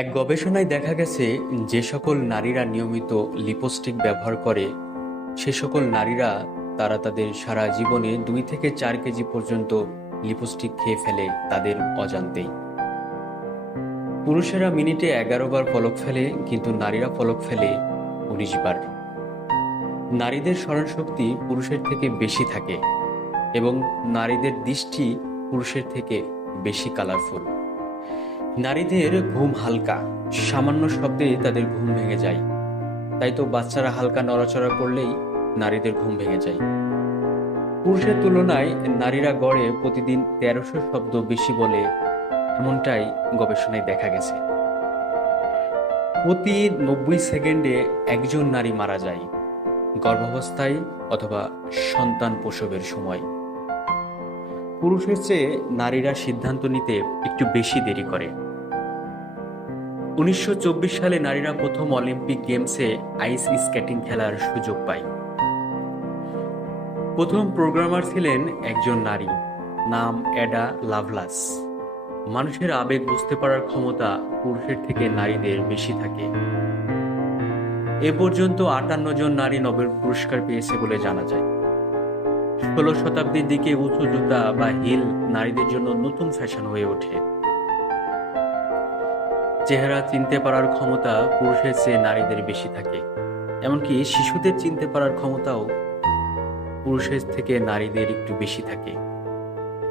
এক গবেষণায় দেখা গেছে যে সকল নারীরা নিয়মিত লিপস্টিক ব্যবহার করে সে সকল নারীরা তারা তাদের সারা জীবনে 2 থেকে 4 কেজি পর্যন্ত লিপস্টিক খেয়ে ফেলে তাদের অজান্তেই। পুরুষেরা মিনিটে 11 বার পলক ফেলে, কিন্তু নারীরা পলক ফেলে 19 বার। নারীদের স্মরণশক্তি পুরুষের থেকে বেশি থাকে এবং নারীদের দৃষ্টি পুরুষের থেকে বেশি কালারফুল। নারীদের ঘুম হালকা, সামান্য শব্দে তাদের ঘুম ভেঙে যায়। তাই তো বাচ্চারা হালকা নড়াচড়া করলেই নারীদের ঘুম ভেঙে যায়। পুরুষের তুলনায় নারীরা গড়ে প্রতিদিন 1300 শব্দ বেশি বলে, এমনটাই গবেষণায় দেখা গেছে। প্রতি 90 সেকেন্ডে একজন নারী মারা যায়, গর্ভাবস্থায় অথবা সন্তান প্রসবের সময়। পুরুষের চেয়ে নারীরা সিদ্ধান্ত নিতে একটু বেশি দেরি করে। 1924 সালে নারীরা প্রথম অলিম্পিক গেমসে আইস স্কেটিং খেলার সুযোগ পায়। প্রথম প্রোগ্রামার ছিলেন একজন নারী, নাম অ্যাডা লাভলাস। মানুষের আবেগ বুঝতে পারার ক্ষমতা পুরুষের থেকে নারীদের বেশি থাকে। এ পর্যন্ত 58 জন নারী নোবেল পুরস্কার পেয়েছে বলে জানা যায়। 16 শতাব্দীর দিকে উঁচু জুতা বা হিল নারীদের জন্য নতুন ফ্যাশন হয়ে ওঠে। চেহারা চিনতে পারার ক্ষমতা পুরুষের চেয়ে নারীদের বেশি থাকে। এমনকি শিশুদের চিনতে পারার ক্ষমতাও পুরুষের থেকে নারীদের একটু বেশি থাকে।